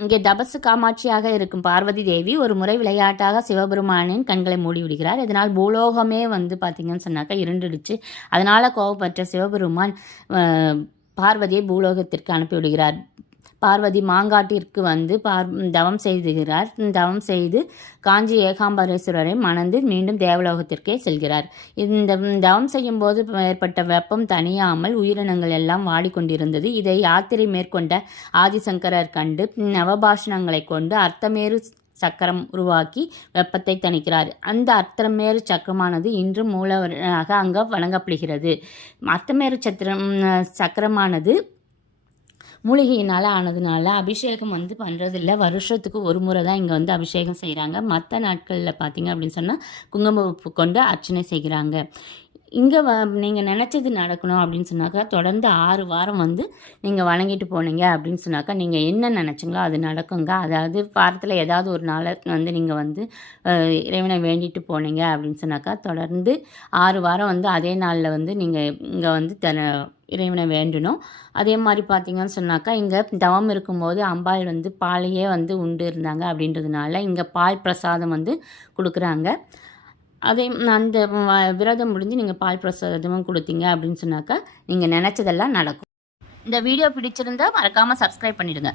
இங்கே தபசு காமாட்சியாக இருக்கும் பார்வதி தேவி ஒரு முறை விளையாட்டாக சிவபெருமானின் கண்களை மூடி விடுகிறார். இதனால் பூலோகமே வந்து பார்த்திங்கன்னு சொன்னாக்கா இருண்டுடுச்சு. அதனால் கோவப்பட்ட சிவபெருமான் பார்வதியை பூலோகத்திற்கு அனுப்பிவிடுகிறார் பார்வதி மாங்காட்டிற்கு வந்து பார் தவம் செய்துகிறார். தவம் செய்து காஞ்சி ஏகாம்பரேஸ்வரரை மணந்து மீண்டும் தேவலோகத்திற்கே செல்கிறார். இந்த தவம் செய்யும்போது ஏற்பட்ட வெப்பம் தணியாமல் உயிரினங்கள் எல்லாம் வாடிக்கொண்டிருந்தது. இதை யாத்திரை மேற்கொண்ட ஆதிசங்கரர் கண்டு நவபாஷணங்களை கொண்டு அர்த்தமேறு சக்கரம் உருவாக்கி வெப்பத்தை தணிக்கிறார். அந்த அர்த்தமேறு சக்கரமானது இன்று மூலவராக அங்கே வழங்கப்படுகிறது. அர்த்தமேரு சத்திரம் சக்கரமானது மூலிகையினால் ஆனதுனால அபிஷேகம் வந்து பண்ணுறதில்ல வருஷத்துக்கு ஒரு முறை தான் இங்கே வந்து அபிஷேகம் செய்கிறாங்க மற்ற நாட்களில் பார்த்திங்க அப்படின்னு சொன்னால் குங்குமப்பூ கொண்டு அர்ச்சனை செய்கிறாங்க. இங்கே வ நீங்கள் நினச்சது நடக்கணும் அப்படின்னு சொன்னாக்கா தொடர்ந்து ஆறு வாரம் வந்து நீங்கள் வணங்கிட்டு போனீங்க அப்படின்னு சொன்னாக்கா நீங்கள் என்ன நினச்சிங்களோ அது நடக்குங்க. அதாவது வாரத்தில் ஏதாவது ஒரு நாளை வந்து நீங்கள் வந்து இறைவனை வேண்டிட்டு போனீங்க அப்படின்னு சொன்னாக்கா தொடர்ந்து ஆறு வாரம் வந்து அதே நாளில் வந்து நீங்கள் இங்கே வந்து தன இறைவனை வேண்டணும். அதே மாதிரி பார்த்தீங்கன்னு சொன்னாக்கா இங்கே தவம் இருக்கும்போது அம்பாள் வந்து பாலையே வந்து உண்டு இருந்தாங்க அப்படின்றதுனால இங்கே பால் பிரசாதம் வந்து கொடுக்குறாங்க. அதே அந்த வ- விரதம் முடிஞ்சு நீங்கள் பால் பிரசாதமும் கொடுத்தீங்க அப்படின்னு சொன்னாக்கா நீங்கள் நினச்சதெல்லாம் நடக்கும். இந்த வீடியோ பிடிச்சிருந்தா மறக்காமல் சப்ஸ்கிரைப் பண்ணிவிடுங்க